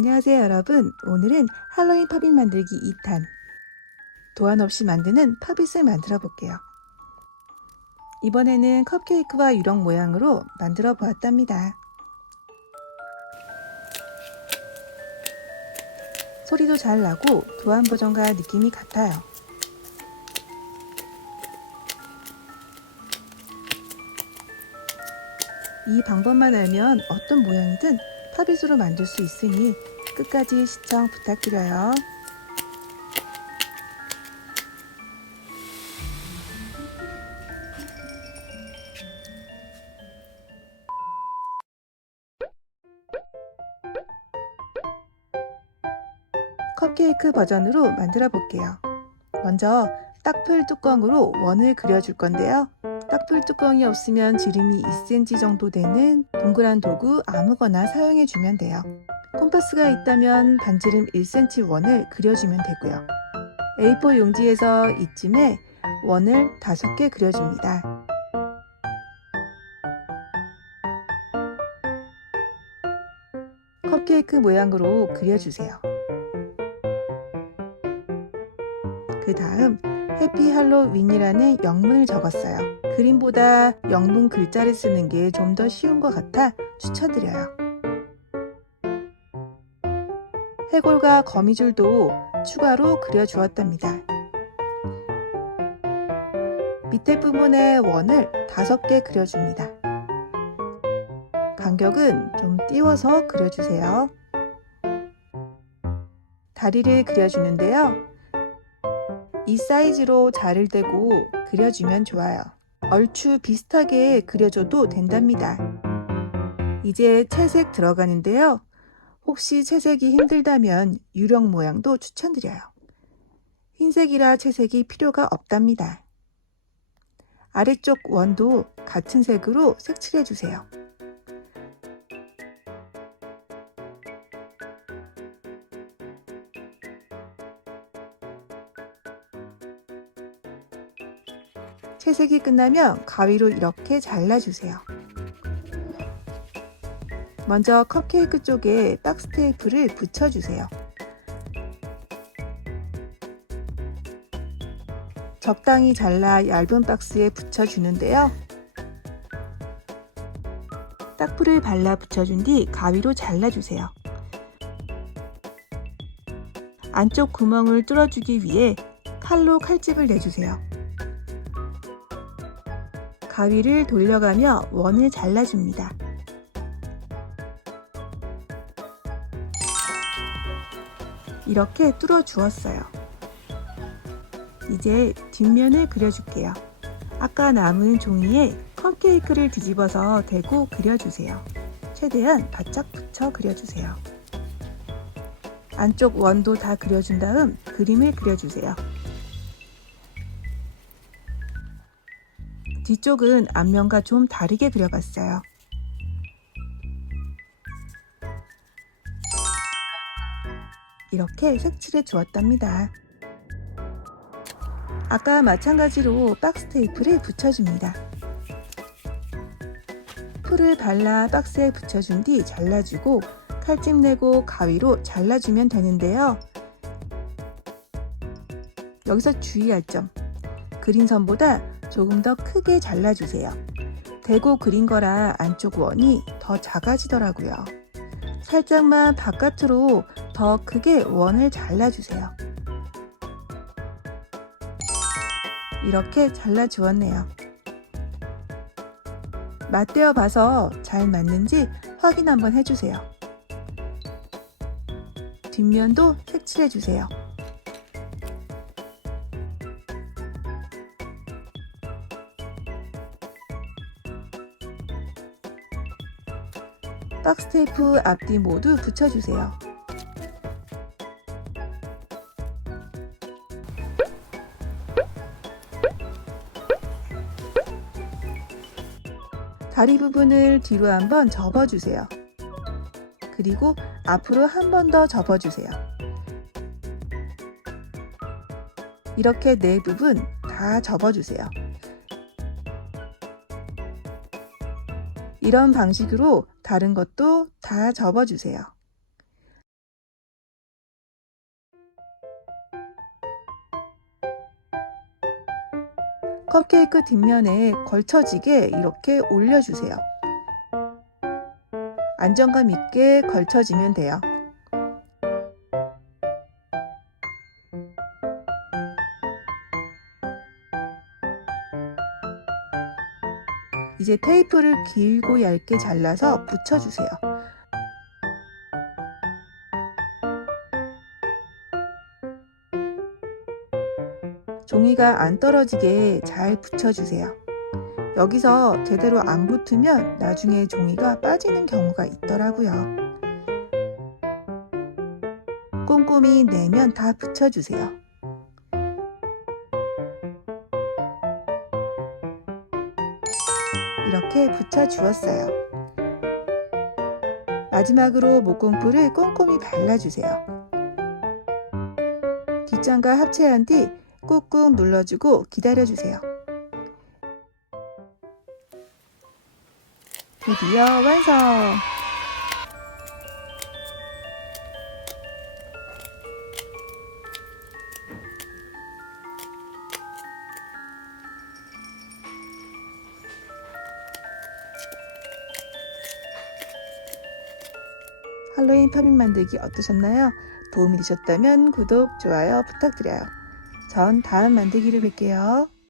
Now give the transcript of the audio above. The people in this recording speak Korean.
안녕하세요 여러분. 오늘은 할로윈 팝잇 만들기 2탄 도안 없이 만드는 팝잇을 만들어 볼게요. 이번에는 컵케이크와 유령 모양으로 만들어 보았답니다. 소리도 잘 나고 도안 버전과 느낌이 같아요. 이 방법만 알면 어떤 모양이든 팝잇으로 만들 수 있으니 끝까지 시청 부탁드려요. 컵케이크 버전으로 만들어 볼게요. 먼저 딱풀 뚜껑으로 원을 그려줄 건데요. 딱풀 뚜껑이 없으면 지름이 2cm 정도 되는 동그란 도구 아무거나 사용해 주면 돼요. 콤파스가 있다면 반지름 1cm 원을 그려주면 되고요. A4 용지에서 이쯤에 원을 5개 그려줍니다. 컵케이크 모양으로 그려주세요. 그 다음 해피 할로윈이라는 영문을 적었어요. 그림보다 영문 글자를 쓰는 게 좀 더 쉬운 것 같아 추천드려요. 해골과 거미줄도 추가로 그려주었답니다. 밑에 부분에 원을 5개 그려줍니다. 간격은 좀 띄워서 그려주세요. 다리를 그려주는데요. 이 사이즈로 자를 대고 그려주면 좋아요. 얼추 비슷하게 그려줘도 된답니다. 이제 채색 들어가는데요. 혹시 채색이 힘들다면 유령 모양도 추천드려요. 흰색이라 채색이 필요가 없답니다. 아래쪽 원도 같은 색으로 색칠해주세요. 채색이 끝나면 가위로 이렇게 잘라주세요. 먼저 컵케이크 쪽에 박스 테이프를 붙여주세요. 적당히 잘라 얇은 박스에 붙여주는데요. 딱풀을 발라 붙여준 뒤 가위로 잘라주세요. 안쪽 구멍을 뚫어주기 위해 칼로 칼집을 내주세요. 가위를 돌려가며 원을 잘라줍니다. 이렇게 뚫어 주었어요. 이제 뒷면을 그려줄게요. 아까 남은 종이에 컵케이크를 뒤집어서 대고 그려주세요. 최대한 바짝 붙여 그려주세요. 안쪽 원도 다 그려준 다음 그림을 그려주세요. 뒤쪽은 앞면과 좀 다르게 그려봤어요. 이렇게 색칠해 주었답니다. 아까 마찬가지로 박스 테이프를 붙여줍니다. 풀을 발라 박스에 붙여준 뒤 잘라주고 칼집 내고 가위로 잘라주면 되는데요. 여기서 주의할 점, 그린 선보다 조금 더 크게 잘라주세요. 대고 그린 거라 안쪽 원이 더 작아지더라고요. 살짝만 바깥으로 더 크게 원을 잘라주세요. 이렇게 잘라주었네요. 맞대어 봐서 잘 맞는지 확인 한번 해주세요. 뒷면도 색칠해주세요. 박스 테이프 앞뒤 모두 붙여주세요. 다리 부분을 뒤로 한번 접어주세요. 그리고 앞으로 한 번 더 접어주세요. 이렇게 네 부분 다 접어주세요. 이런 방식으로 다른 것도 다 접어주세요. 컵케이크 뒷면에 걸쳐지게 이렇게 올려주세요. 안정감 있게 걸쳐지면 돼요. 이제 테이프를 길고 얇게 잘라서 붙여주세요. 종이가 안 떨어지게 잘 붙여주세요. 여기서 제대로 안 붙으면 나중에 종이가 빠지는 경우가 있더라고요. 꼼꼼히 내면 다 붙여주세요. 이렇게 붙여주었어요. 마지막으로 목공풀을 꼼꼼히 발라주세요. 뒷장과 합체한 뒤 꾹꾹 눌러주고 기다려주세요. 드디어 완성! 할로윈 팝잇 만들기 어떠셨나요? 도움이 되셨다면 구독, 좋아요 부탁드려요. 전 다음 만들기로 뵐게요.